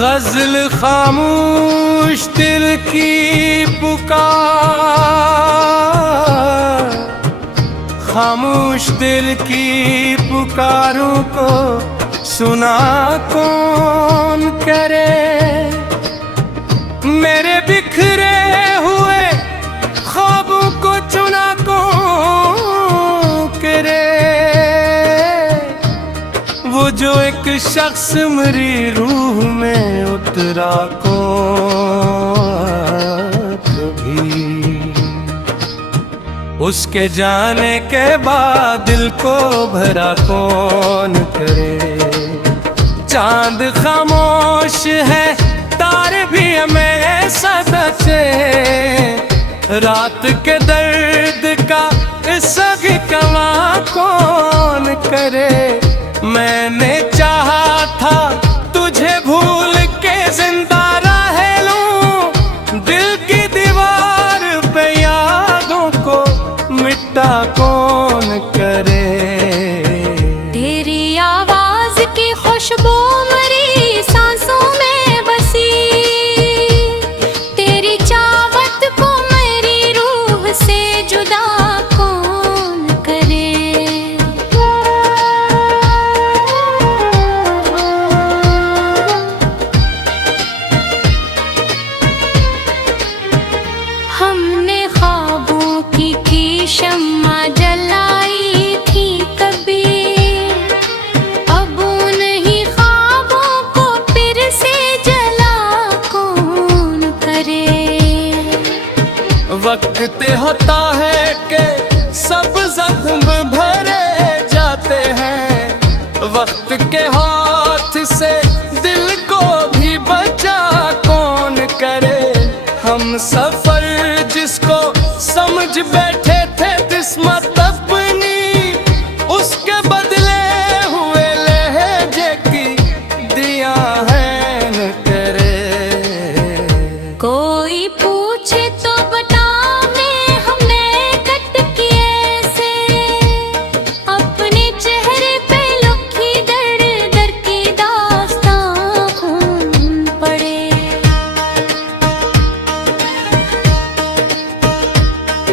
गज़ल खामोश दिल की पुकार, खामोश दिल की पुकारों को सुना कौन करे। मेरे बिखरे हुए ख्वाबों को चुना कौन करे। वो जो एक शख्स मेरी रूह में उतरा कौन कभी, उसके जाने के बाद दिल को भरा कौन करे। चांद खामोश है, तारे भी हमें सदचे, रात के दर्द का सगकवा कौन करे। मैंने चाहा था तुझे भूल के जिंदा रह लूं, दिल की दीवार पे यादों को मिटा कौन करे। तेरी आवाज की खुशबू मेरी सांसों में बसी, तेरी चाहत को मेरी रूह से जुदा कौन करे। हमने ख्वाबों की शम्मा जलाई थी कभी, अब उन्हीं ख्वाबों को फिर से जला कौन करे। वक्त होता है कि सब जख्म भरे जाते हैं, वक्त के हाथ से दिल को भी बचा कौन करे। हम सफर जिसको समझ बैठे थे किस्मत अपनी, उसके बदले हुए लहजे की दिया है न करे। कोई पूछे तो बतावे हमने कट किए से, अपने चेहरे पे लुकी दर दर की दास्तां खून पड़े।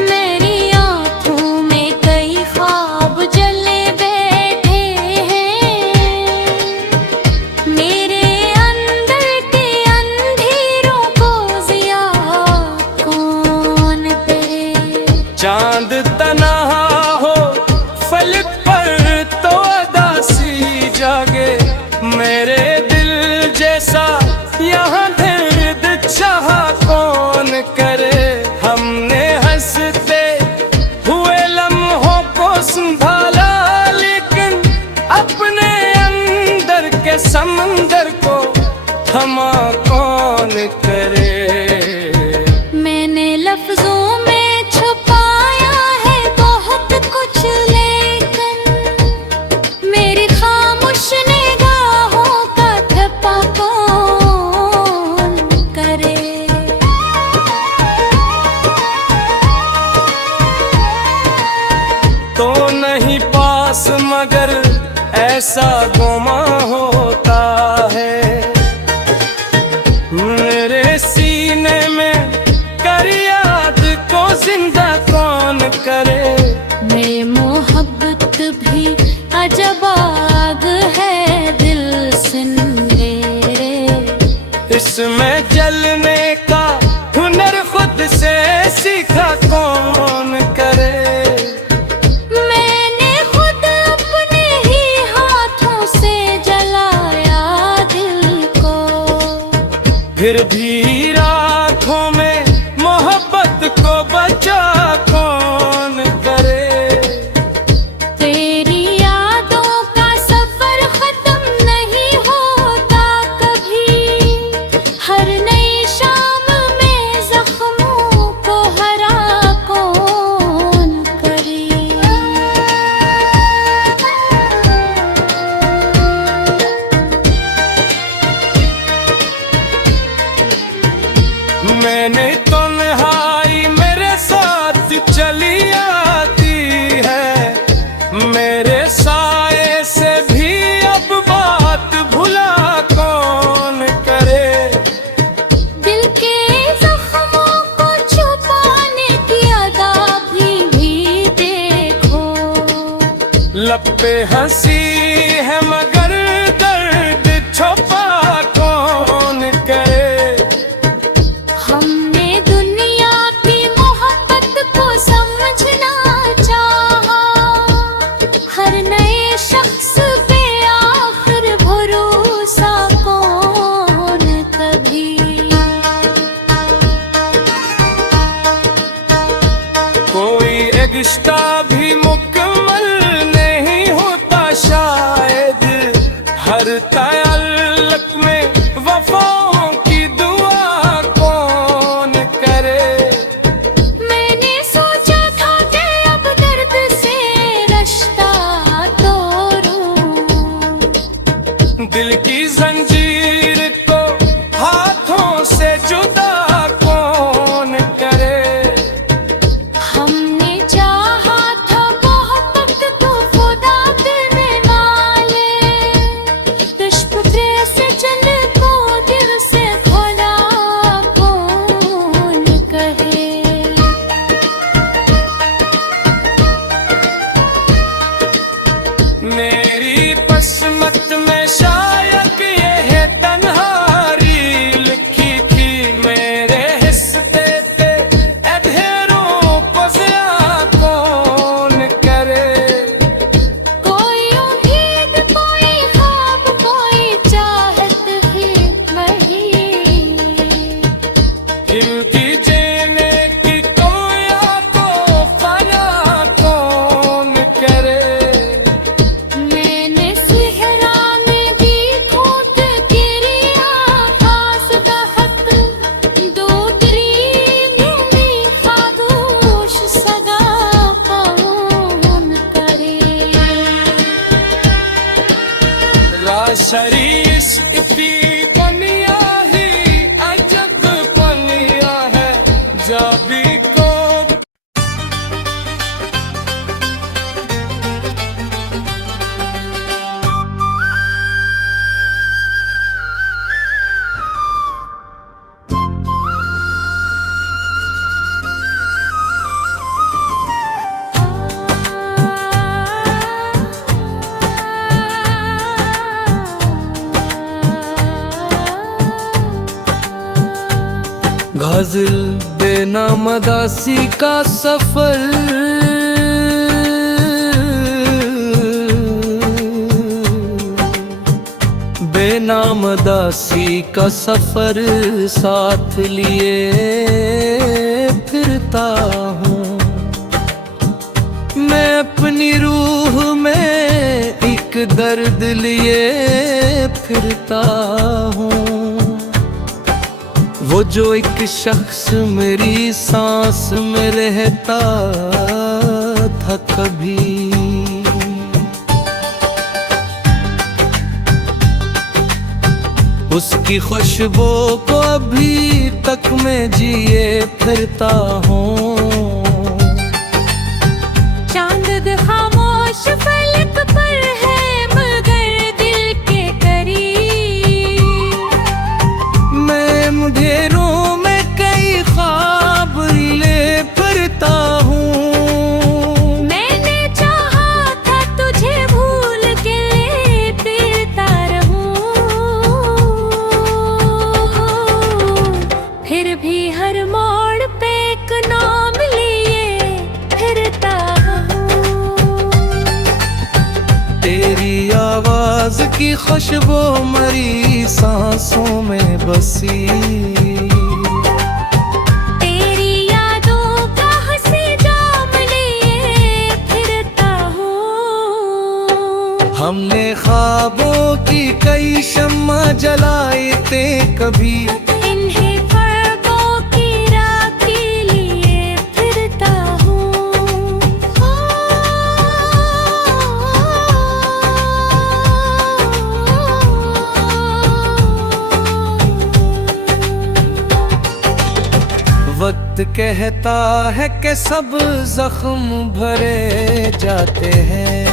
मेरी आँखों में कई ख्वाब जले बैठे हैं, मेरे अंदर के अंधेरों को जिया कौन करे। चांद तन्हा हो फलक पर तो अदासी जागे, मेरे दिल जैसा यहाँ दर्द चाहा कौन करे। हमने हंसते हुए लम्हों को संभाला, लेकिन अपने अंदर के समंदर को थमा कौन करे। मैंने लफ्जों में छुपाया है बहुत कुछ, लेकिन मेरी खामोश निगाहों का थप्पा कौन करे। तो नहीं पास मगर ऐसा गुमा होता है, मेरे सीने में कर याद को जिंदा कौन करे। मैं मोहब्बत भी अजब आग है दिल से मेरे, इसमें जलने का हुनर खुद से सीखा कौन करे। मैंने खुद अपने ही हाथों लब पे हंसी है मगर दर्द छुपा कौन करे। हमने दुनिया की मोहब्बत को समझना चाहा, हर नए शख्स पे आखिर भरोसा कौन कभी। कोई एक रिश्ता भी मुकम्मल नहीं होता शायद, हर ताल्लुक में वफाओं की दुआ कौन करे। मैंने सोचा था कि अब दर्द से रिश्ता तोड़ूं, दिल की जंजीर को हाथों से जुदा कौन करे। हमने चाहा था मोहब्बत तो खुदा देने वाले, इश्क से चल को दिल से खोला कौन कहे। मेरी किस्मत में शायद ये है तन्हारी लिखी थी, मेरे हिस्से पे अधेरों को ज़िया कौन करे। कोई उम्मीद कोई ख्वाब कोई चाहत ही वही, इनकी जीने की कोया को फना कौन करे। मैंने सेहरा में भी खुद गिरिया खास दहक, दो दरीम में खामोश सगा कौन करे। राशरी इश्क की दुनिया ही अजब दुनिया है, जाबी को गाज़िल बेनामदासी का सफर, बेनामदासी का सफर साथ लिए फिरता हूँ। मैं अपनी रूह में एक दर्द लिए फिरता हूँ। वो जो एक शख्स मेरी सांस में रहता था कभी, उसकी खुशबू को अभी तक मैं जिए फिरता हूँ। चांद खामोश फलक पर है मगर दिल के करीब, मैं मुंडेरों में कई ख्वाब ले फिरता हूँ। मैंने चाहा था तुझे भूल के फिरता रहूं, फिर भी हर मोड़ पे एक नाम लिए फिरता हूँ। तेरी आवाज की खुशबू मरी सांसों में बसी, तेरी यादों का हंसी जाम लिए फिरता हूँ। हमने ख्वाबों की कई शम्मा जलाई थे कभी, इन्हीं ख्वाबों की राखी लिए फिरता हूँ। वक्त कहता है कि सब जख्म भरे जाते हैं,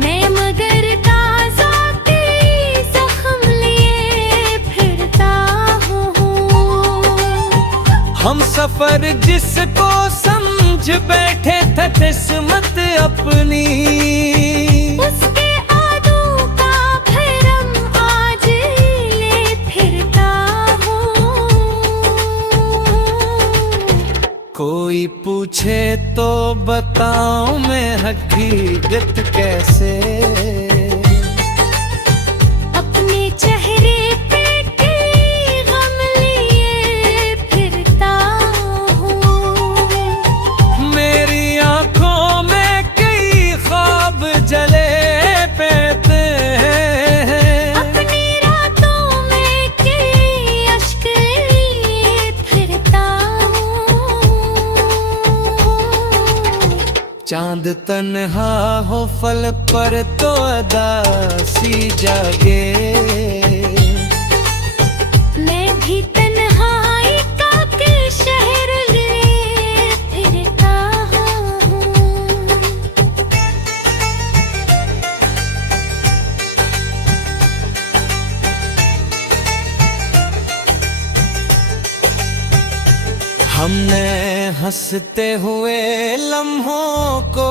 मैं मगर ताज़ा तेरी जख्म लिए फिरता हूँ। हम सफर जिसको समझ समझ बैठे थे किस्मत अपनी, उसके आदू का भरम आज ले फिरता हूँ। कोई पूछे तो बताऊं मैं हकीकत कैसे, अपने चेहरे पे कई गम लिए फिरता हूँ। मेरी आंखों में कई ख्वाब जले पेते हैं, अपनी रातों में कई अश्क लिए फिरता हूँ। चांद तन्हा हो फल पर तो अदासी जागे, मैं भी तन्हाई का के शहर लिए फिरता हूँ। हमने हंसते हुए लम्हों को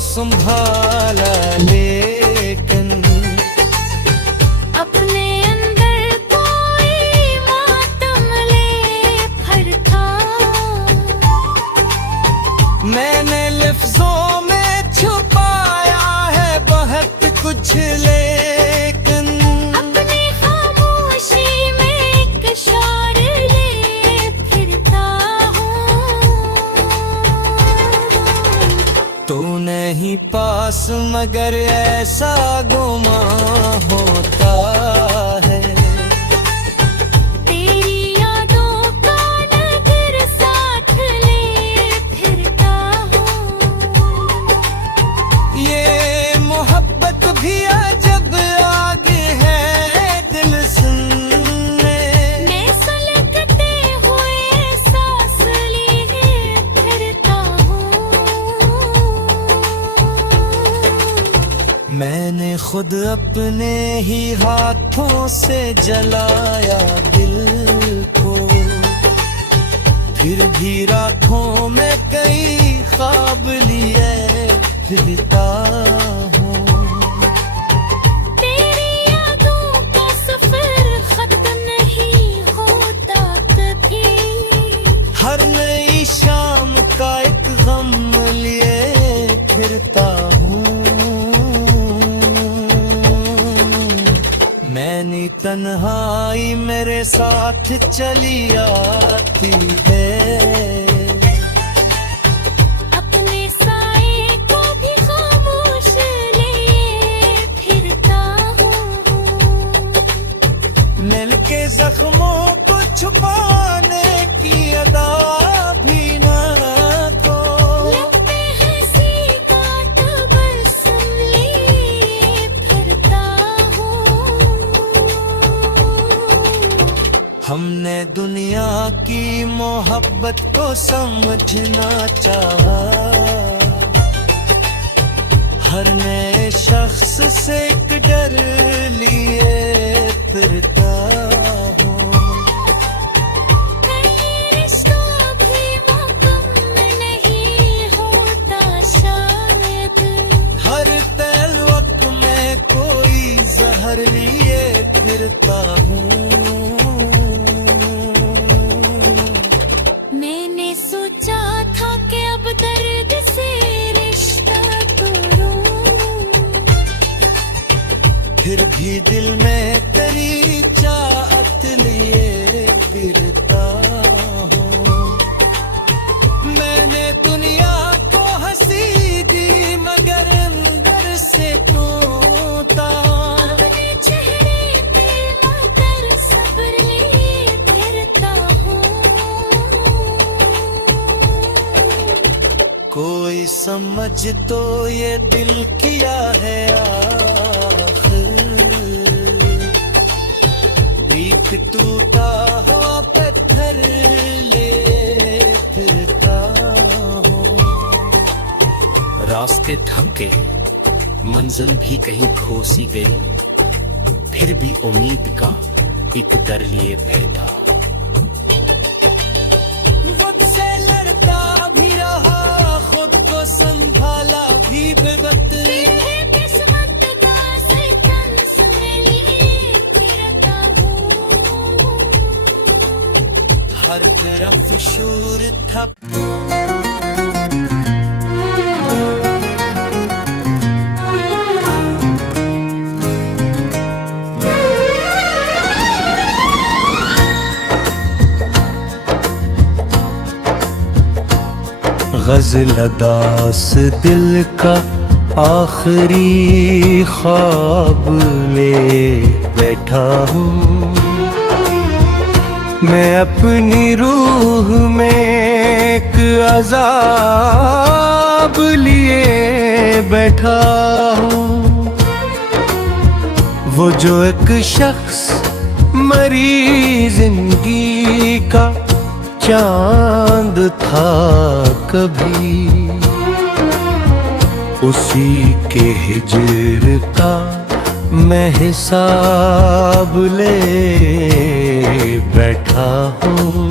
संभाला, लेकिन अपने अंदर कोई मातम ले फरका। मैंने लफ्जों में छुपाया है बहुत कुछ, लेकिन अपनी खामोशी में एक शौर ले फिरता हूँ। तू नहीं पास मगर ऐसा गुमा होता है, तेरी यादों का नगर साथ ले फिरता हूँ। ये मोहब्बत भी अजब आगे है दिल सुनने, मैं सुलगते हुए सांस लिए फिरता हूँ। मैंने खुद अपने ही हाथों से जलाया दिल को, फिर भी रातों में कई ख्वाब लिए फिरता हूँ। तेरी यादों का सफर खत्म नहीं होता कभी, हर नई शाम का एक गम लिए फिरता हूँ। मैंने तन्हाई मेरे साथ चली आती है, अपने साए को भी खामोश लिए फिरता हूँ। मिलके जख्मों को छुपाने की अदा भी ना को, लगते हैं सीधा तबस्सुम लिए फिरता हूँ। हमने दुनिया की मोहब्बत को समझना चाहा, हर नए शख्स से एक डर लिए फिरता हूँ। कई रिश्तों भी मुकम्मल नहीं होता शायद, हर तलवक में कोई जहर लिए फिरता हूँ। मैंने सोचा था कि अब दर्द से रिश्ता तोड़ूं, फिर भी दिल में तेरी चाहत लिए फिरता हूँ। मैंने दुनिया को हंसी दी मगर अंदर से टूटा, अपने चेहरे पे मगर सब्र लिए फिरता हूँ। कोई समझ तो ये दिल किया है आखिर, एक टूटा हुआ पत्थर ले फिरता हूँ। रास्ते थक गए, मंजिल भी कहीं खो सी गई, फिर भी उम्मीद का एक दर लिए फिरता। मुझसे लड़ता भी रहा तरफ शोर था। गज़ल अदास दिल का आखिरी ख्वाब ले बैठा हूँ। मैं अपनी रूह में एक अज़ाब लिए बैठा हूँ। वो जो एक शख्स मरी जिंदगी का चांद था कभी, उसी के हिजर का मैं हिसाब ले बैठा हूँ।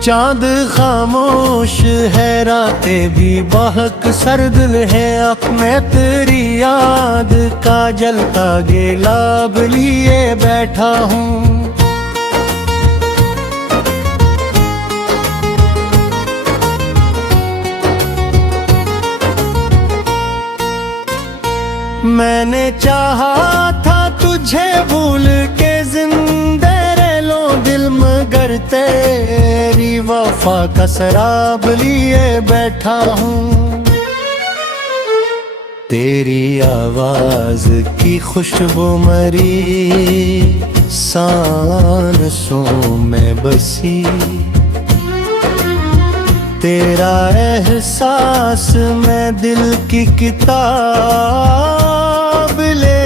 चांद खामोश है, रातें भी बहक सर्द है। आँख में तेरी याद का जलता गिलाब लिए बैठा हूँ। मैंने चाहा था तुझे भूल के जिंदे रह लो दिल, मगर तेरी वफा का शराब लिए बैठा हूँ। तेरी आवाज की खुशबू मरी सांसों में बसी, तेरा एहसास मैं दिल की किताब ले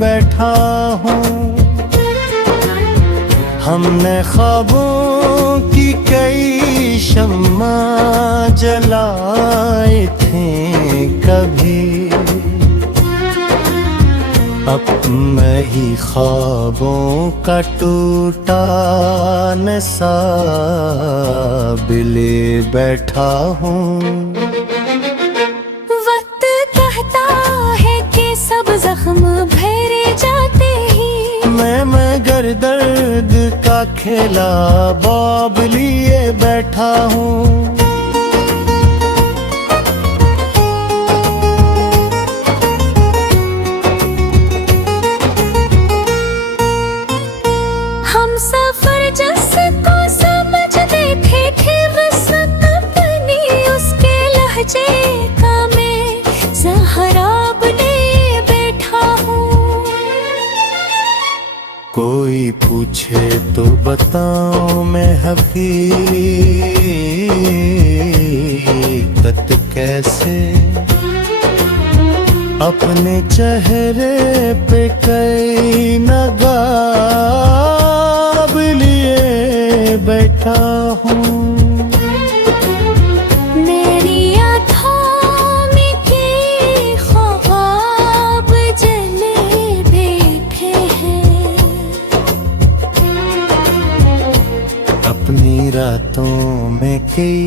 बैठा हूँ। हमने ख्वाबों की कई शम्मा जलाए थे कभी, अब मैं ही ख्वाबों का टूटा नसाब ले बैठा हूँ। वक्त कहता है कि सब जख्म भरे जाते ही, मैं मगर दर्द का खेला बाब लिए बैठा हूँ। हम सफर जिसको समझते थे बस अपनी, उसके लहजे का मैं सहाराब ले बैठा हूँ। कोई पूछे तो बताऊं मैं हकीकत कैसे, अपने चेहरे पे कई नगाब लिए बैठा हूँ। मेरी आँखों में के ख्वाब जले बैठे हैं, अपनी रातों में कई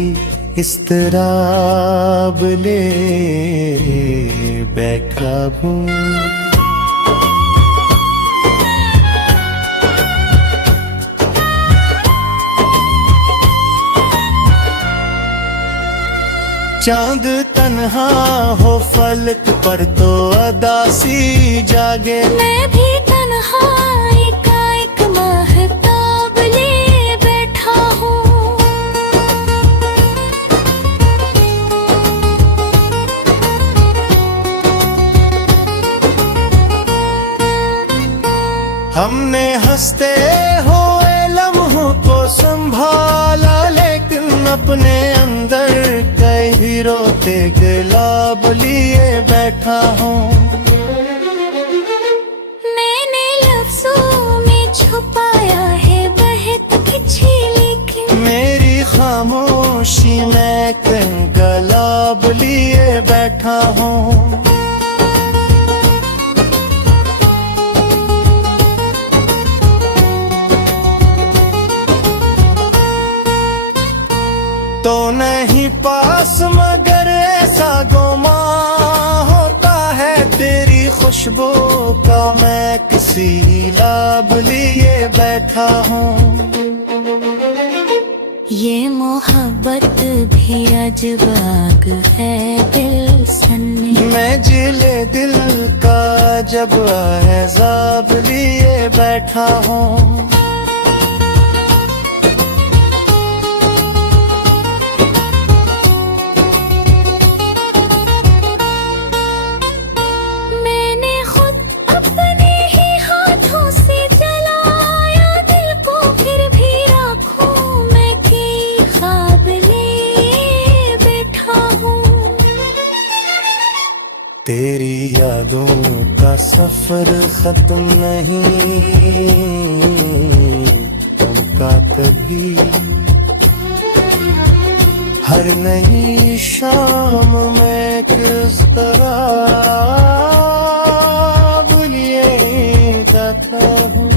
इस्तराब ले बैठा हूँ। चांद तन्हा हो फलक पर तो अदासी जागे, मैं भी तन्हाई का एक महताब लिए बैठा हूँ। हमने हंसते हुए लम्हों को संभाला, लेकिन अपने अंदर कई रोते गुलाब लिए बैठा हूँ। मैंने लफ्जों में छुपाया है बहत कुछ, लेकिन मेरी खामोशी में कई गुलाब लिए बैठा हूँ। तो नहीं पास मगर ऐसा गुमान खुशबू का मैं किसी लाभ लिए बैठा हूँ। ये मोहब्बत भी अजबाग है दिल सन्ने, मैं जिले दिल का जब एहसाब लिए बैठा हूँ। मैंने खुद अपने ही हाथों से जलाया दिल को, फिर भी राखूं मैं के ख्वाब लिए बैठा हूँ। तेरी यादों का सफर खत्म नहीं का कभी, हर नई शाम में किस तरह लिए जाता हूँ।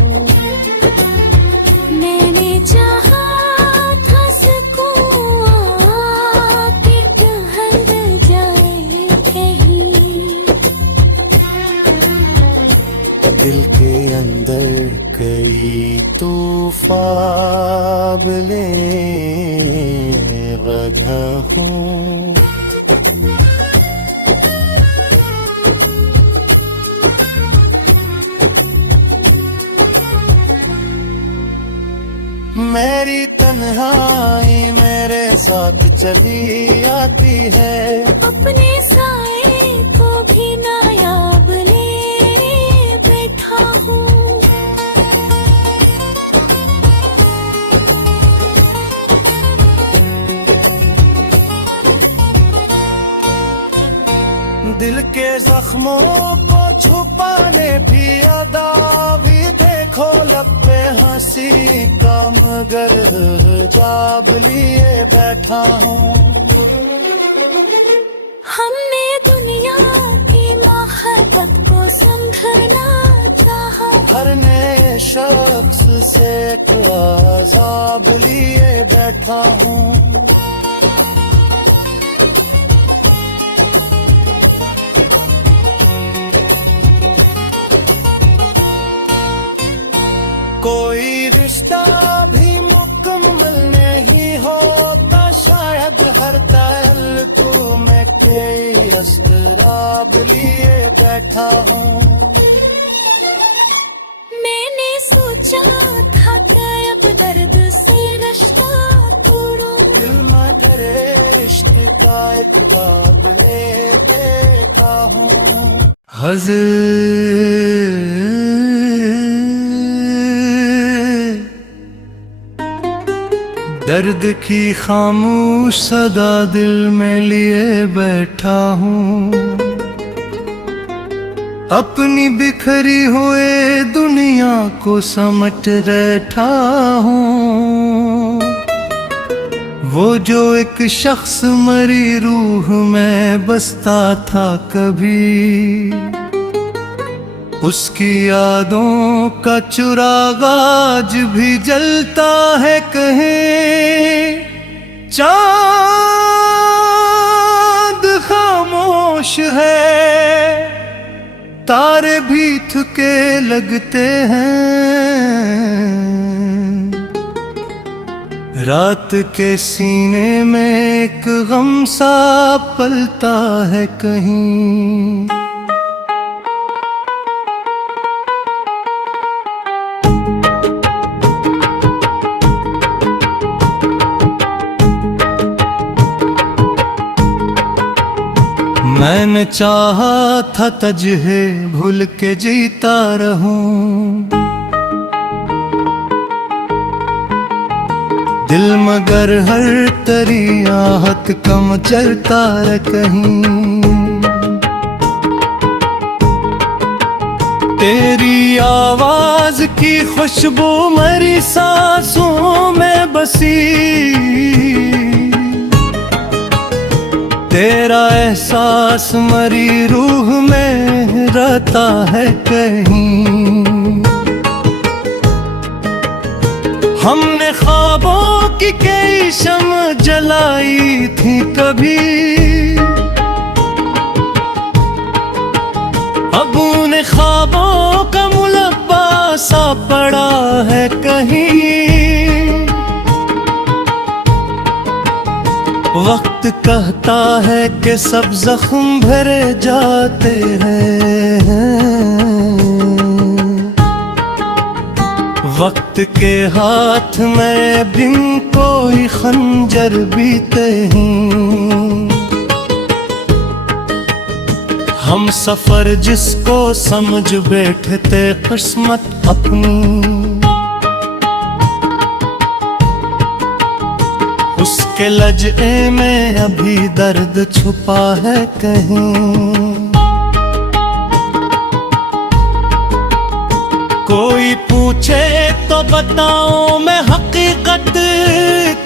मैंने चाहा था सुकून आके ठहर जाए कहीं, दिल के अंदर कई तूफान ले रहा हूँ। मेरी तन्हाई मेरे साथ चली आती है, अपने साए को भी नायाब ले बैठा हूँ। दिल के जख्मों को छुपाने भी अदा भी देखो, लब पे हंसी का मगर जाब लिए बैठा हूँ। हमने दुनिया की मोहब्बत को समझना चाहा, हर नए शख्स से एक आजाब लिए बैठा हूँ। कोई रिश्ता भी मुकम्मल नहीं होता, शायद हर ताल्लुक में कोई असराब लिए बैठा हूँ। मैंने सोचा था कि अब दर्द से रिश्ता तोड़ूं, दिल में डरे इश्क का एक बाब ले बैठा हूँ। दर्द की खामोश सदा दिल में लिए बैठा हूँ, अपनी बिखरी हुए दुनिया को समेट बैठा हूँ। वो जो एक शख्स मरी रूह में बसता था कभी, उसकी यादों का चिराग आज भी जलता है कहीं। चांद खामोश है, तारे भी थके लगते हैं, रात के सीने में एक गम सा पलता है कहीं। मैंने चाहा था तुझे भूल के जीता रहूं, दिल मगर हर तरी आहत कम चलता रह कहीं। तेरी आवाज की खुशबू मेरी सांसों में बसी, तेरा एहसास मरी रूह में रहता है कहीं। हमने ख्वाबों की कई शम्म जलाई थी कभी, अब उन्हें ख्वाबों का मुलब्बा सा पड़ा है कहीं। वक्त कहता है कि सब जख्म भरे जाते हैं। वक्त के हाथ में बिन कोई खंजर बीते हैं। हम सफर जिसको समझ बैठे थे किस्मत अपनी, उसके लज्जे में अभी दर्द छुपा है कहीं। कोई पूछे तो बताऊं मैं हकीकत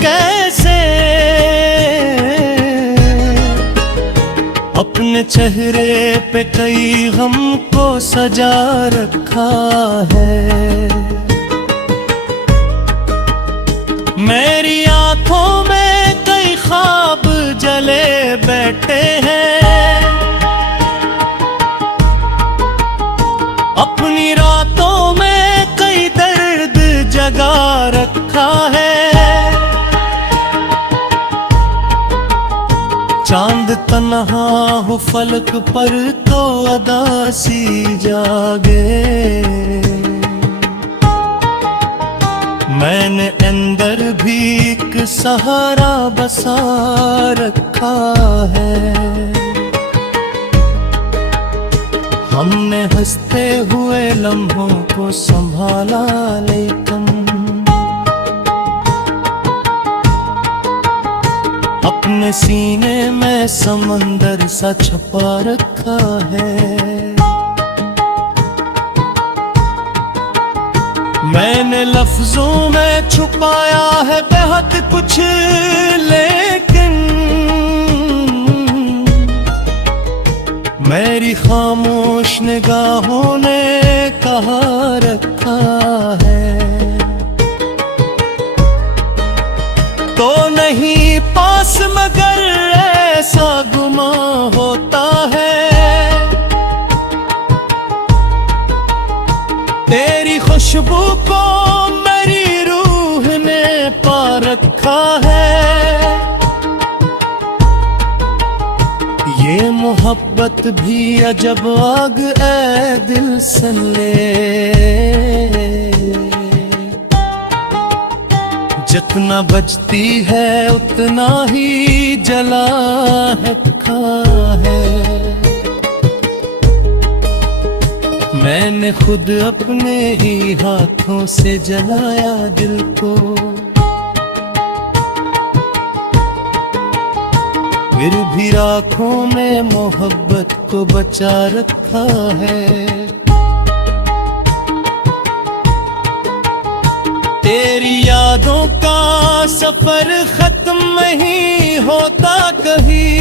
कैसे, अपने चेहरे पे कई गम को सजा रखा है। मेरी आंखों में कई ख्वाब जले बैठे हैं। अपनी रातों में कई दर्द जगा रखा है। चांद तन्हा हो फलक पर तो अदासी जागे। मैंने अंदर भी एक सहारा बसा रखा है। हमने हंसते हुए लम्हों को संभाला, लेकिन अपने सीने में समंदर सा छुपा रखा है। मैंने लफ्जों में छुपाया है बेहद कुछ, लेकिन मेरी खामोश निगाहों ने कहा रखा है। तो नहीं पास मगर ऐसा गुमा होता है। तेरी खुशबू को मेरी रूह ने पा रखा है। ये मोहब्बत भी अजब आग ऐ दिल से ले। जितना बजती है उतना ही जला रखा है। मैंने खुद अपने ही हाथों से जलाया दिल को। फिर भी आँखों में मोहब्बत को बचा रखा है। तेरी यादों का सफर खत्म नहीं होता कहीं।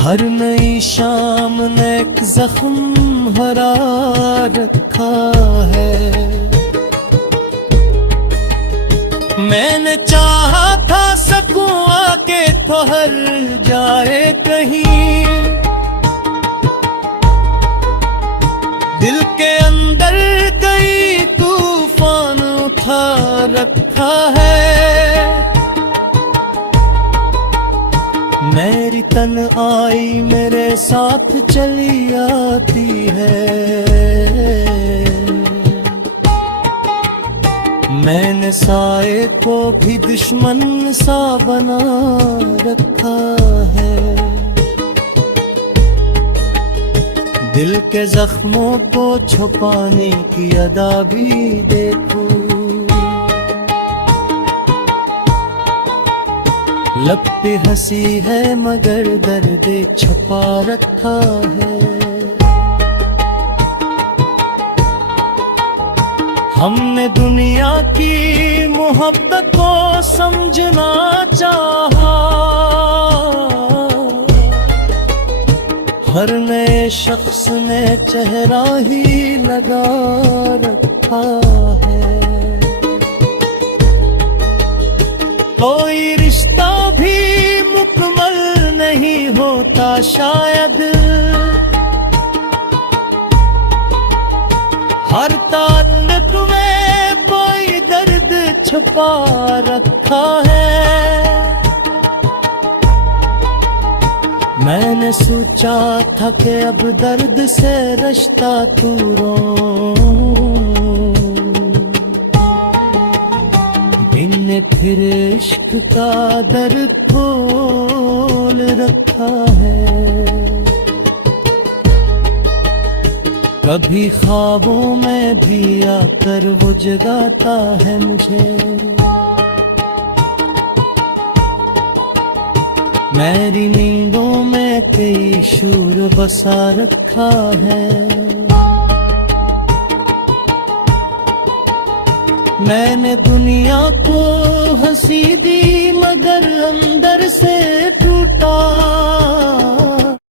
हर नई शाम ने एक जख्म हरा रखा है। मैंने चाहा था सकूं आके ठहर जाए कहीं। दिल के अंदर कई तूफान उठा रखा है। मेरी तन्हाई मेरे साथ चली आती है। मैंने साए को भी दुश्मन सा बना रखा है। दिल के जख्मों को छुपाने की अदा भी देखो। लब पे हंसी है मगर दर्द छुपा रखा है। हमने दुनिया की मोहब्बत को समझना चाहा। हर नए शख्स ने चेहरा ही लगा रखा है। कोई रिश्ता भी मुकम्मल नहीं होता शायद, हर तार में तुम्हें कोई दर्द छुपा रखा है। मैंने सोचा था कि अब दर्द से रिश्ता तू इनने फिर इश्क का दर खोल रखा है। कभी ख्वाबों में भी आकर वो जगाता है मुझे, मेरी नींदों में कई शूर बसा रखा है। मैंने दुनिया को हंसी दी मगर अंदर से टूटा